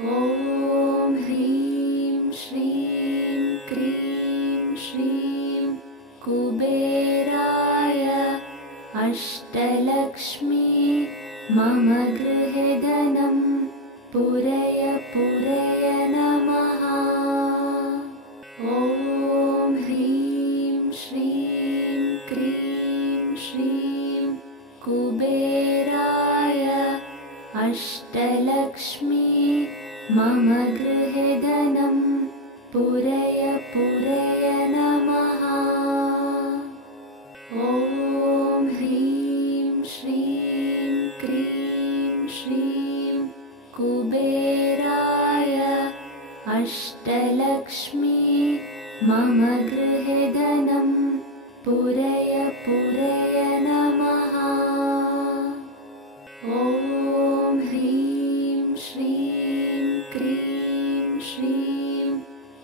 ॐ ह्रीं श्रीं क्रीं श्रीं कुबेराय अष्टलक्ष्मी मम गृहे धनं पूरय पूरय नमः। ॐ ह्रीं श्रीं क्रीं श्रीं कुबेराय अष्टलक्ष्मी मम गृहे धनं पूरय पूरय नमः। ॐ ह्रीं श्रीं क्रीं श्रीं कुबेराय अष्टलक्ष्मी मम गृहे धनं पूरय पूरय नमः। ॐ ह्रीं श्रीं क्रीं श्रीं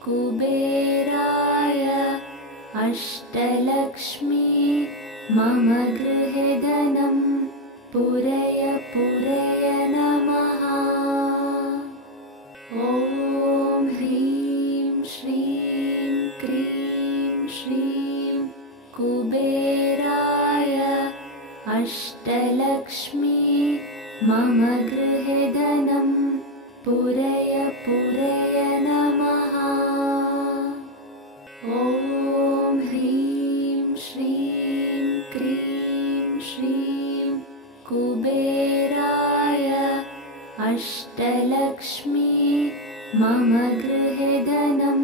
कुबेराय अष्टलक्ष्मी मम गृहे धनं पूरय पूरय नमः। ॐ ह्रीं श्रीं क्रीं श्रीं कुबेराय अष्टलक्ष्मी मम गृहे धनं पूरय पूरय नमः। ॐ ह्रीं श्रीं क्रीं श्रीं कुबेराय अष्टलक्ष्मी मम गृहे धनं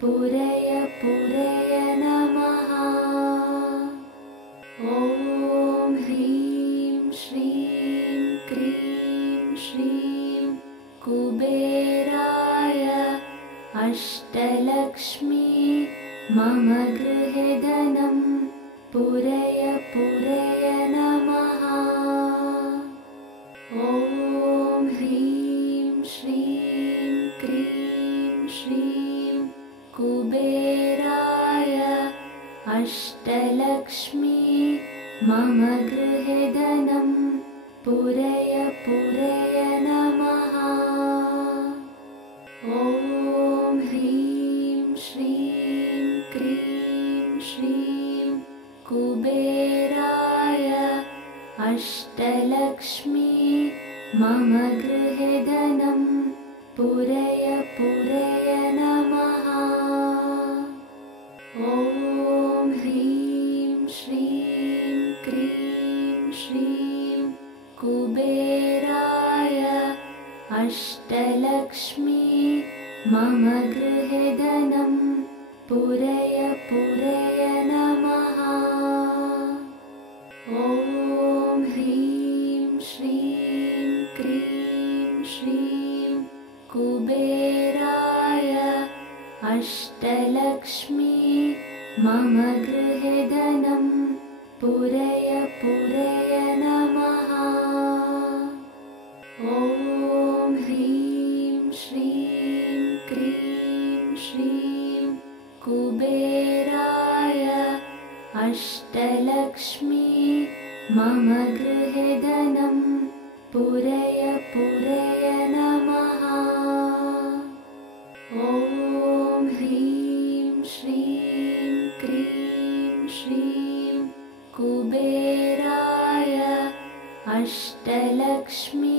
पूरय पूरय नमः। ॐ ह्रीं श्रीं क्रीं श्रीं कुबेराय अष्टलक्ष्मी मम गृहे धनं पूरय पूरय नमः। ॐ ह्रीं श्रीं क्रीं श्रीं कुबेराय अष्टलक्ष्मी मम गृहे धनं पूरय पूरय नमः। ॐ ह्रीं श्रीं क्रीं श्रीं कुबेराय अष्टलक्ष्मी मम गृहे धनं पूरय पूरय नमः। ॐ ह्रीं श्रीं क्रीं श्रीं कुबेराय अष्टलक्ष्मी मम गृहे धनं पूरय पूरय नमः। ॐ ह्रीं श्रीं क्रीं श्रीं कुबेराय अष्टलक्ष्मी मम गृहे धनं पूरय पूरय नमः। ॐ ह्रीं श्रीं क्रीं श्रीं कुबेराय अष्टलक्ष्मी मम गृहे धनं पूरय पूरय नमः। ॐ ह्रीं श्रीं क्रीं श्रीं कुबेराय अष्टलक्ष्मी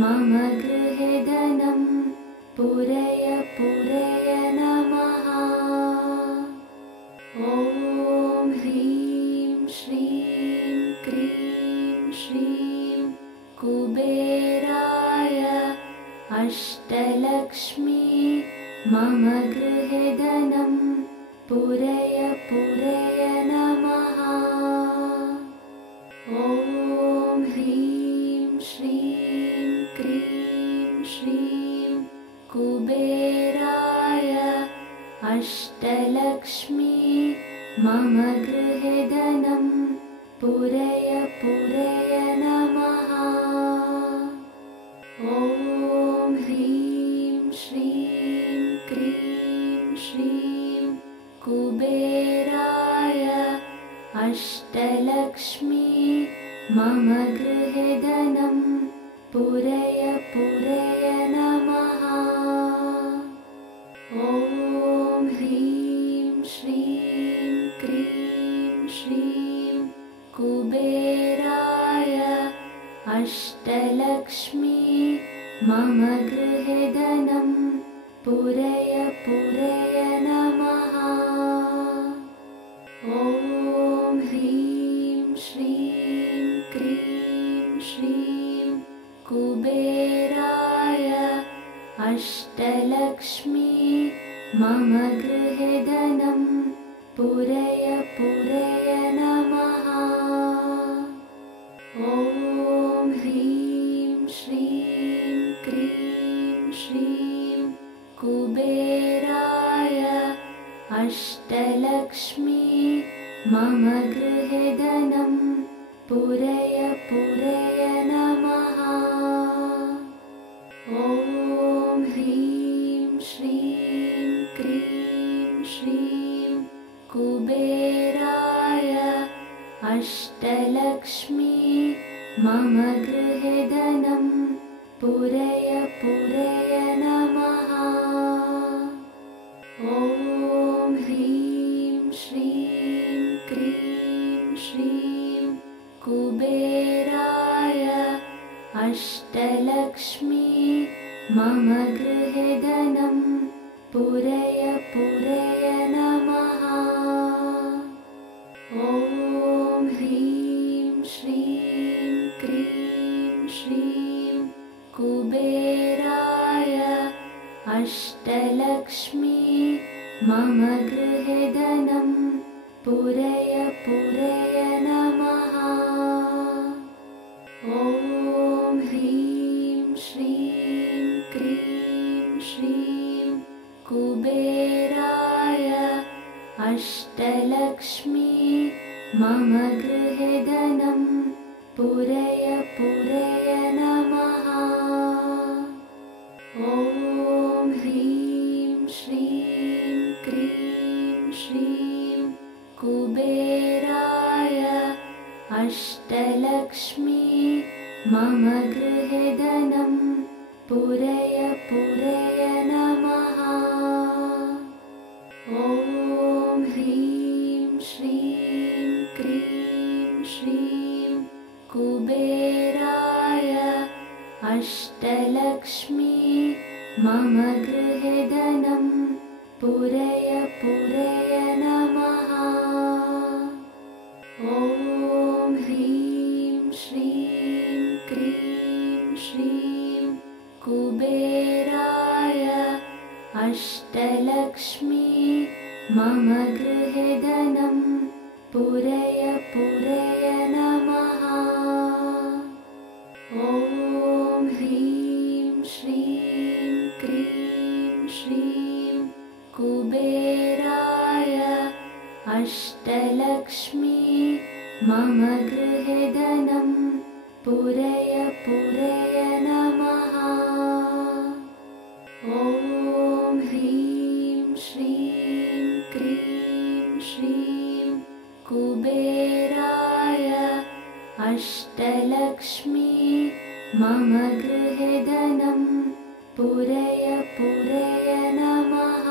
मम गृहे धनं पूरय पूरय नमः। ॐ ह्रीं श्रीं क्रीं श्रीं कुबेराय अष्टलक्ष्मी मम गृहे धनं पूरय पूरय नमः। ॐ ह्रीं श्रीं क्रीं श्रीं कुबेराय अष्टलक्ष्मी मम गृहे धनं पूरय पूरय नमः। ॐ ह्रीं श्रीं क्रीं श्रीं कुबेराय अष्टलक्ष्मी मम गृहे धनं पूरय पूरय नमः। मम गृहे धनं पूरय पूरय नमः। ॐ ह्रीं श्रीं क्रीं श्रीं कुबेराय अष्टलक्ष्मी मम गृहे धनं पूरय पूरय नमः। ॐ ह्रीं श्रीं क्रीं श्रीं कुबेराय अष्टलक्ष्मी मम गृहे धनं पूरय पूरय नमः। ॐ ह्रीं श्रीं क्रीं श्रीं कुबेराय अष्टलक्ष्मी मम गृहे धनं पूरय पूरय नमः। ॐ ह्रीं श्रीं क्रीं श्रीं कुबेराय अष्टलक्ष्मी मम गृहे धनं पूरय पूरय नमः। ॐ ह्रीं श्रीं क्रीं श्रीं कुबेराय अष्टलक्ष्मी मम गृहे धनं पूरय पूरय नमः। ॐ ह्रीं श्रीं क्रीं श्रीं कुबेराय अष्टलक्ष्मी मम गृहे धनं पूरय पूरय नमः। ॐ ह्रीं श्रीं क्रीं श्रीं कुबेराय अष्टलक्ष्मी मम गृहे धनं पूरय पूरय नमः। ॐ ह्रीं श्रीं क्रीं श्रीं कुबेराय अष्टलक्ष्मी मम गृहे धनं पूरय पूरय नमः। ॐ ह्रीं श्रीं क्रीं श्रीं कुबेराय अष्टलक्ष्मी मम गृहे धनं पूरय पूरय नमः। ॐ ह्रीं श्रीं क्रीं श्रीं कुबेराय अष्टलक्ष्मी मम गृहे धनं पूरय पूरय नमः। ॐ ह्रीं श्रीं क्रीं श्रीं कुबेराय अष्टलक्ष्मी मम गृहे धनं पूरय पूरय नमः।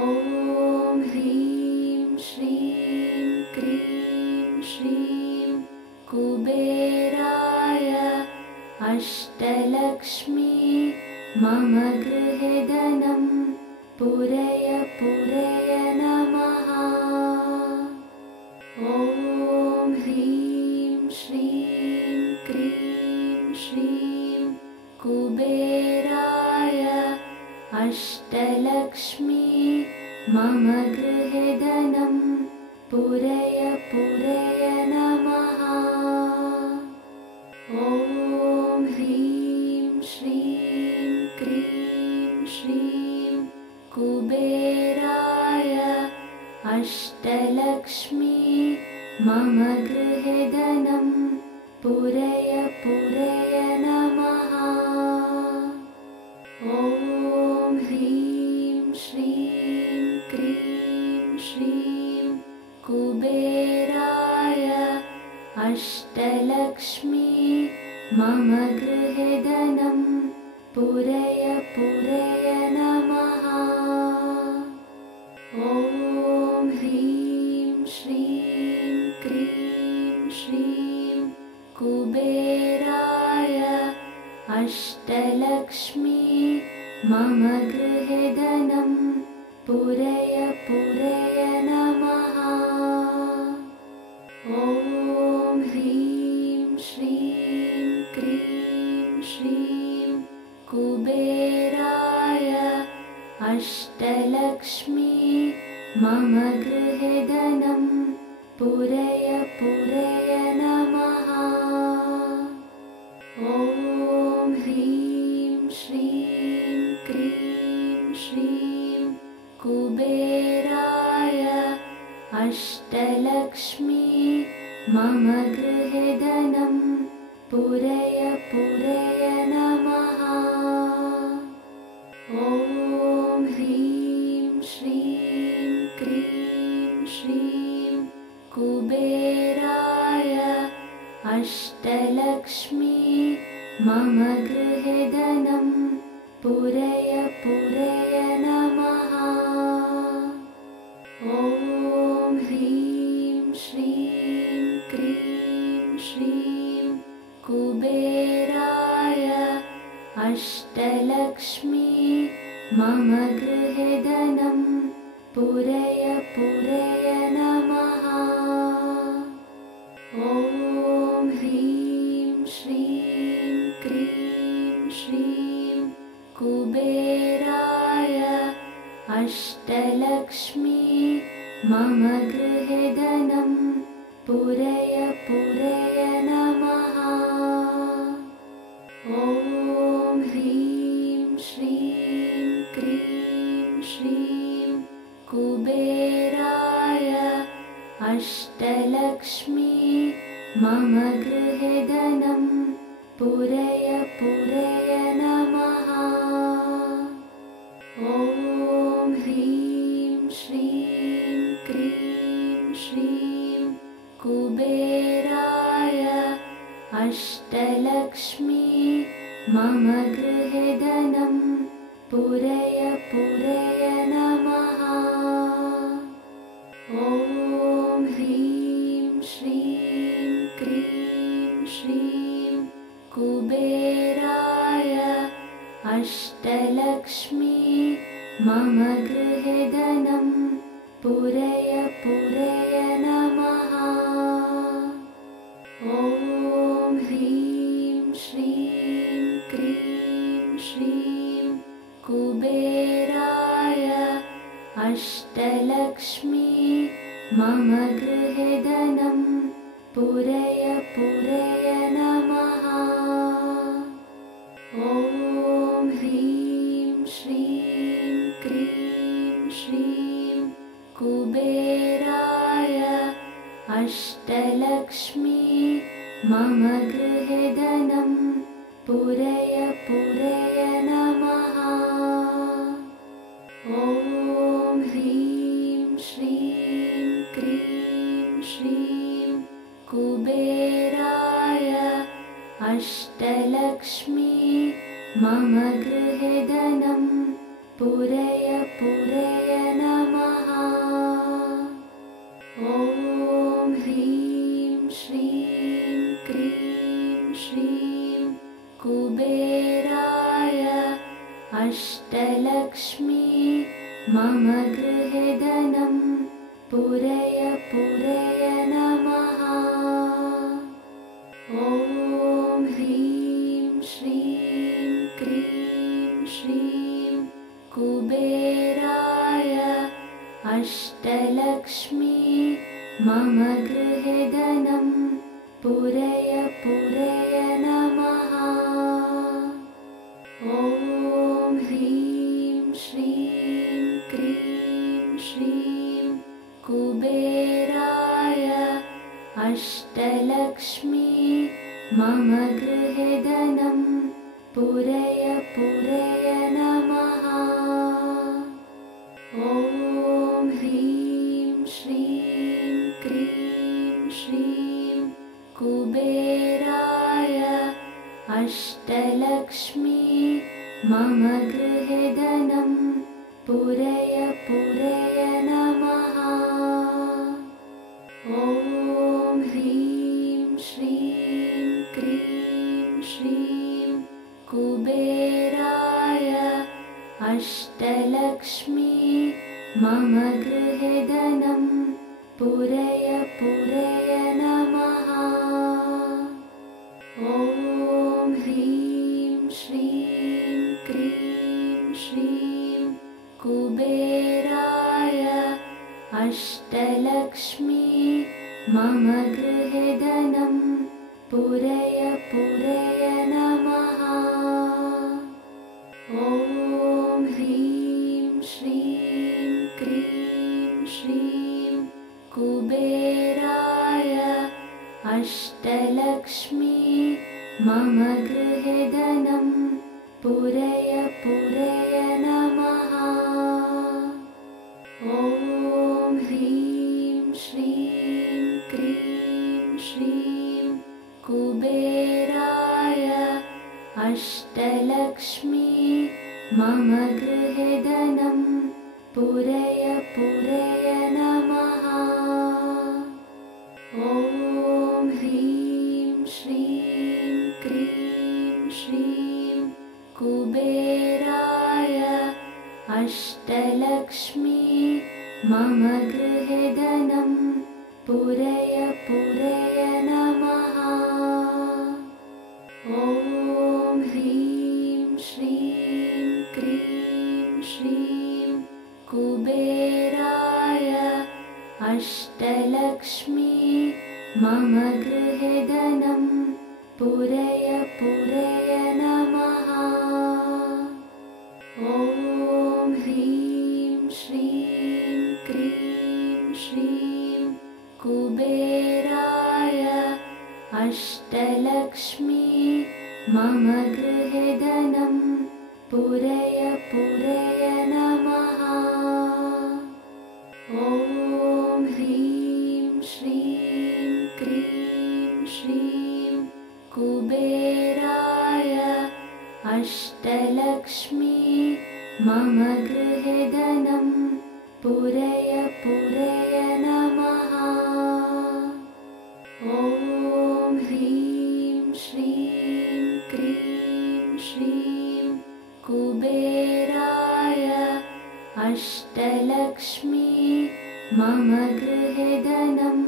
ॐ ह्रीं श्रीं क्रीं श्रीं कुबेराय अष्टलक्ष्मी मम गृहे धनं पूरय पूरय नमः। ॐ ह्रीं श्रीं क्रीं श्रीं कुबेराय अष्टलक्ष्मी मम गृहे धनं पूरय पूरय नमः। ॐ ह्रीं श्रीं क्रीं श्रीं कुबेराय अष्टलक्ष्मी मम गृहे धनं पूरय पूरय नमः। ॐ ह्रीं श्रीं क्रीं श्रीं कुबेराय अष्टलक्ष्मी मम गृहे धनं पूरय पूरय नमः। ॐ ह्रीं श्रीं क्रीं अष्टलक्ष्मी मम गृहे धनं पूरय पूरय नमः। ॐ ह्रीं श्रीं क्रीं श्रीं कुबेराय अष्टलक्ष्मी मम गृहे धनं पूरय पूरय नमः। ॐ ह्रीं श्रीं क्रीं श्रीं कुबेराय अष्टलक्ष्मी मम गृहे धनं पूरय पूरय नमः। ॐ ह्रीं श्रीं क्रीं श्रीं कुबेराय अष्टलक्ष्मी मम गृहे धनं पूरय पूरय नमः। ॐ ह्रीं श्रीं क्रीं श्रीं कुबेराय अष्टलक्ष्मी मम गृहे धनं पूरय पूरय नमः। ॐ ह्रीं श्रीं क्रीं श्रीं कुबेराय अष्टलक्ष्मी मम गृहे धनं पूरय पूरय नमः। ॐ ह्रीं श्रीं क्रीं श्रीं कुबेराय अष्टलक्ष्मी मम गृहे धनं पूरय पूरय नमः। ॐ ह्रीं श्रीं क्रीं श्रीं कुबेराय अष्टलक्ष्मी मम गृहे धनं पूरय पूरय नमः। ॐ ह्रीं श्रीं क्रीं श्रीं कुबेराय अष्टलक्ष्मी मम गृहे धनं पूरय पूरय नमः। ॐ ह्रीं श्रीं क्रीं श्रीं कुबेराय अष्टलक्ष्मी मम गृहे धनं पूरय पूरय नमः। ॐ ह्रीं श्रीं क्रीं श्रीं कुबेराय अष्टलक्ष्मी मम गृहे धनं पूरय पूरय नमः। ॐ ह्रीं श्रीं क्रीं श्रीं कुबेराय अष्टलक्ष्मी मम गृहे धनं पूरय पूरय नमः। ॐ ह्रीं श्रीं क्रीं श्रीं कुबेराय अष्टलक्ष्मी मम गृहे धनं पूरय पूरय नमः। ॐ ह्रीं श्रीं क्रीं श्रीं कुबेराय अष्टलक्ष्मी मम गृहे धनं पूरय पूरय नमः। ॐ ह्रीं श्रीं क्रीं श्रीं कुबेराय अष्टलक्ष्मी मम गृहे धनं पूरय पूरय नमः। ॐ ह्रीं श्रीं क्रीं श्रीं कुबेराय अष्टलक्ष्मी मम गृहे धनं पूरय पूरय नमः। ॐ ह्रीं श्रीं क्रीं श्रीं कुबेराय अष्टलक्ष्मी मम गृहे धनं पूरय पूरय नमः। ॐ ह्रीं श्रीं क्रीं श्रीं कुबेराय अष्टलक्ष्मी मम गृहे धनं पूरय पूरय नमः। ॐ ह्रीं श्रीं क्रीं श्रीं कुबेराय अष्टलक्ष्मी मम गृहे धनं पूरय पूरय नमः। ॐ ह्रीं श्रीं क्रीं श्रीं कुबेराय अष्टलक्ष्मी मम गृहे धनं पूरय पूरय नमः। ॐ ह्रीं श्रीं क्रीं श्रीं कुबेराय अष्टलक्ष्मी मम गृहे धनं पूरय पूरय नमः। ॐ ह्रीं श्रीं क्रीं श्रीं कुबेराय अष्टलक्ष्मी मम गृहे धनं पूरय पूरय नमः। ॐ ह्रीं श्रीं क्रीं श्रीं कुबेराय अष्टलक्ष्मी मम गृहे धनं पूरय पूरय नमः। ॐ ह्रीं श्रीं क्रीं श्रीं कुबेराय अष्टलक्ष्मी मम गृहे धनं पूरय पूरय नमः। ॐ ह्रीं श्रीं क्रीं श्रीं कुबेराय अष्टलक्ष्मी मम गृहे धनं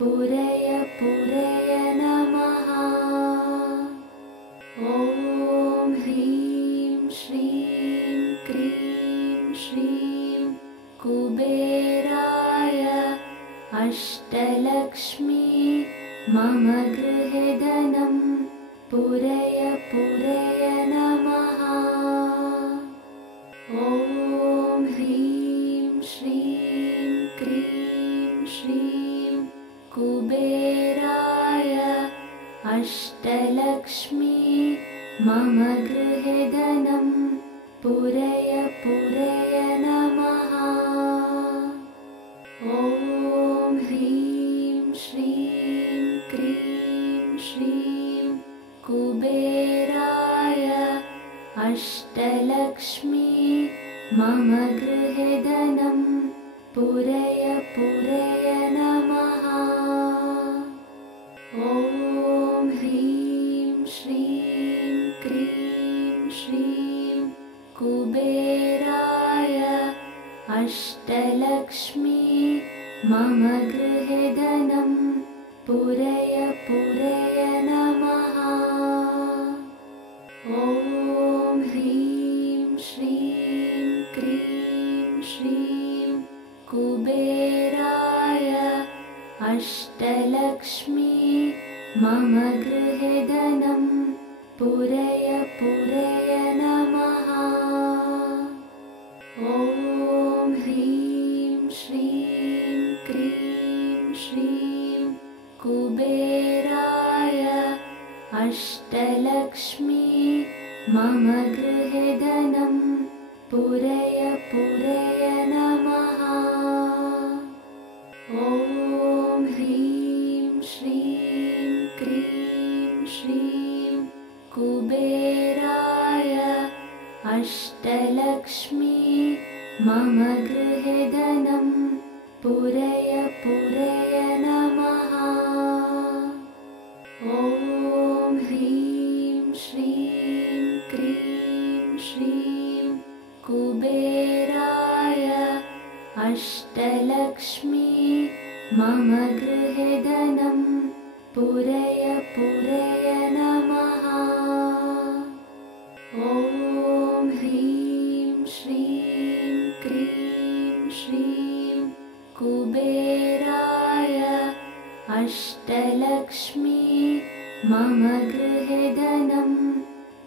पूरय पूरय नमः। ॐ ह्रीं श्रीं क्रीं श्रीं कुबेराय अष्टलक्ष्मी मम गृहे धनं पूरय पूरय नमः। ॐ ह्रीं श्रीं क्रीं श्रीं कुबेराय अष्टलक्ष्मी मम गृहे धनं पूरय पूरय नमः। ॐ ह्रीं श्रीं क्रीं श्रीं कुबेराय अष्टलक्ष्मी मम गृहे धनं पूरय पूरय नमः। ॐ ह्रीं श्रीं क्रीं श्रीं कुबेराय अष्टलक्ष्मी मम गृहे धनं पूरय पूरय नमः। ॐ ह्रीं श्रीं क्रीं श्रीं कुबेराय अष्टलक्ष्मी मम गृहे धनं पूरय पूरय नमः। ॐ ह्रीं श्रीं क्रीं श्रीं कुबेराय अष्टलक्ष्मी मम गृहे धनं पूरय पूरय नमः। ॐ ह्रीं श्रीं क्रीं श्रीं कुबेराय अष्टलक्ष्मी मम गृहे धनं पूरय पूरय नमः। ॐ ह्रीं श्रीं अष्टलक्ष्मी मम गृहे धनं पूरय पूरय नमः। ॐ ह्रीं श्रीं क्रीं श्रीं कुबेराय अष्टलक्ष्मी मम गृहे धनं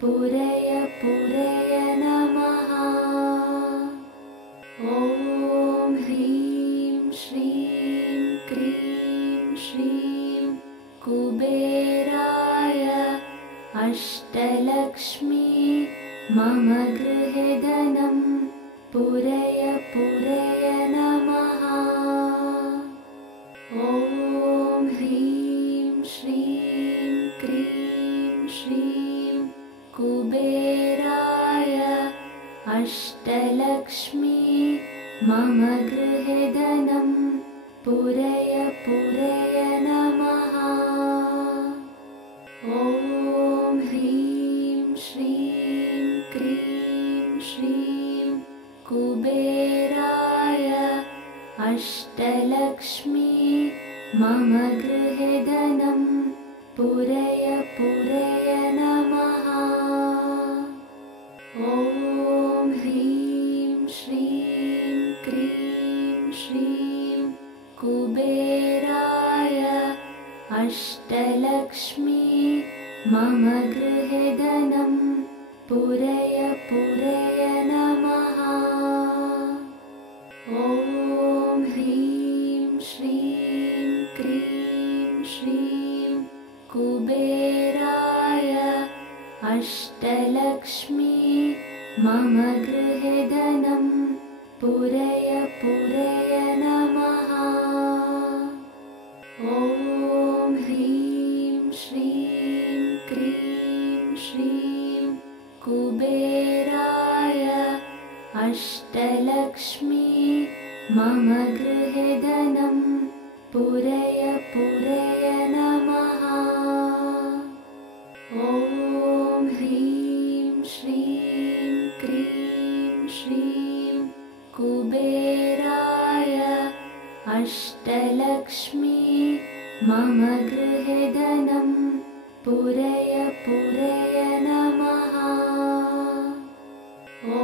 पूरय पूरय नमः। ॐ ह्रीं श्रीं क्रीं श्रीं कुबेराय अष्टलक्ष्मी मम गृहे धनं पूरय पूरय नमः। ॐ ह्रीं श्रीं क्रीं श्रीं कुबेराय अष्टलक्ष्मी मम गृहे धनं पूरय पूरय नमः। ॐ ह्रीं श्रीं क्रीं श्रीं कुबेराय अष्टलक्ष्मी मम गृहे धनं पूरय पूरय नमः। ॐ ह्रीं श्रीं क्रीं श्रीं कुबेराय अष्टलक्ष्मी मम गृहे धनं पूरय पूरय नमः। ॐ ह्रीं श्रीं क्रीं श्रीं कुबेराय अष्टलक्ष्मी मम गृहे धनं पूरय पूरय नमः। ॐ ह्रीं श्रीं क्रीं श्रीं कुबेराय अष्टलक्ष्मी मम गृहे धनं पूरय पूरय नमः। ॐ ह्रीं श्रीं क्रीं श्रीं कुबेराय अष्टलक्ष्मी मम गृहे धनं पूरय पूरय नमः। ॐ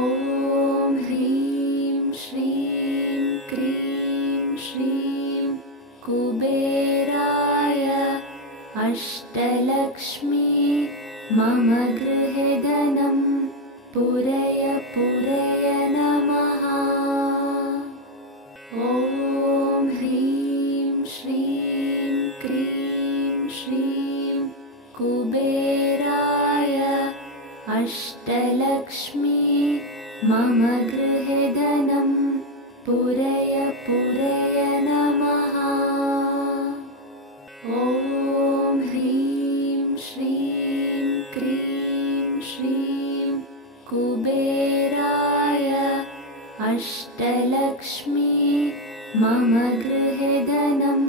ह्रीं श्रीं क्रीं श्रीं कुबेराय अष्टलक्ष्मी मम गृहे धनं पूरय पूरय नमः। ॐ ह्रीं श्रीं क्रीं श्रीं कुबेराय अष्टलक्ष्मी मम गृहे धनं पूरय पूरय नमः। ॐ ह्रीं श्रीं क्रीं श्रीं कुबेराय अष्टलक्ष्मी मम गृहे धनं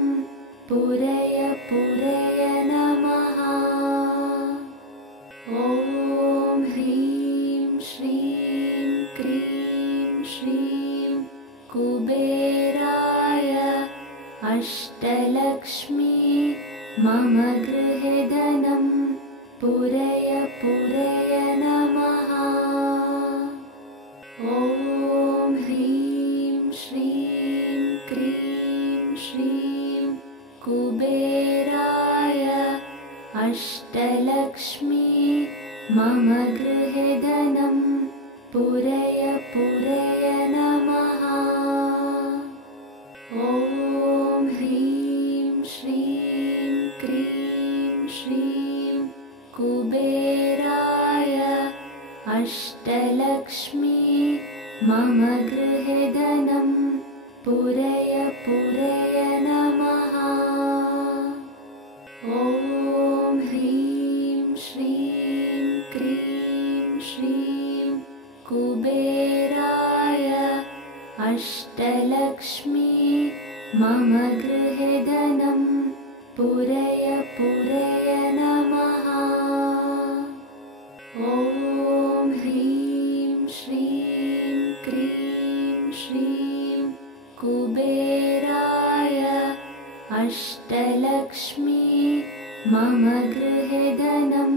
पूरय पूरय नमः। ॐ ह्रीं श्रीं क्रीं श्रीं कुबेराय अष्टलक्ष्मी मम गृहे धनं पूरय पूरय नमः। ॐ ह्रीं श्रीं क्रीं श्रीं कुबेराय अष्टलक्ष्मी मम गृहे धनं पूरय पूरय नमः। ॐ ह्रीं श्रीं क्रीं श्रीं कुबेराय अष्टलक्ष्मी मम गृहे धनं पूरय पूरय नमः। ॐ ह्रीं श्रीं क्रीं श्रीं कुबेराय अष्टलक्ष्मी मम गृहे धनं पूरय पूरय नमः। ॐ ह्रीं श्रीं क्रीं श्रीं अष्टलक्ष्मी मम गृहे धनं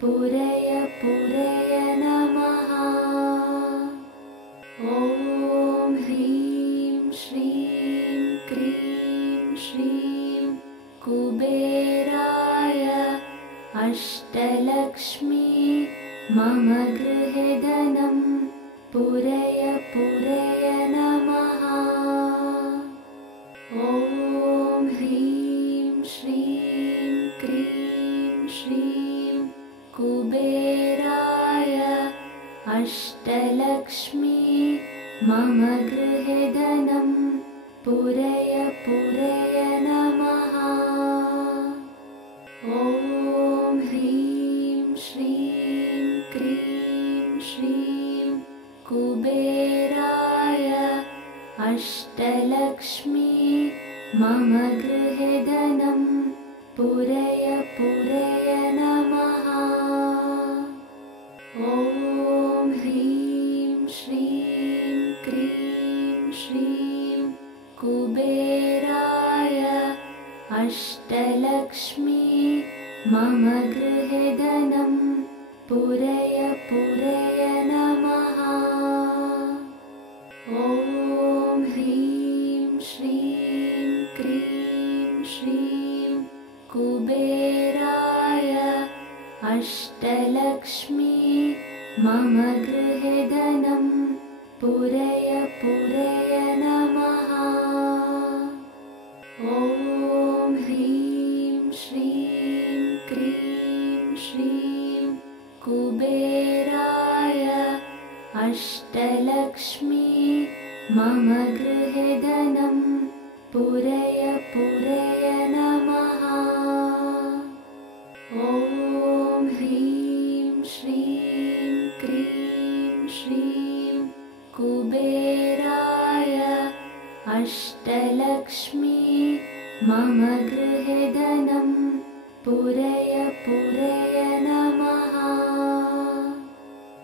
पूरय पूरय नमः। ॐ ह्रीं श्रीं क्रीं श्रीं कुबेराय अष्टलक्ष्मी मम गृहे धनं पूरय पूरय नमः। ॐ ह्रीं श्रीं क्रीं श्रीं कुबेराय अष्टलक्ष्मी मम गृहे धनं पूरय पूरय नमः। ॐ ह्रीं श्रीं क्रीं श्रीं कुबेराय अष्टलक्ष्मी मम गृहे धनं पूरय पूरय नमः। ॐ ह्रीं श्रीं क्रीं श्रीं कुबेराय अष्टलक्ष्मी मम गृहे धनं पूरय पूरय नमः। ॐ ह्रीं श्रीं क्रीं श्रीं कुबेराय अष्टलक्ष्मी मम गृहे धनं पूरय पूरय नमः। ॐ ह्रीं श्रीं क्रीं श्रीं कुबेराय अष्टलक्ष्मी मम गृहे धनं पूरय पूरय नमः। ॐ ह्रीं श्रीं क्रीं श्रीं कुबेराय अष्टलक्ष्मी मम गृहे धनं पूरय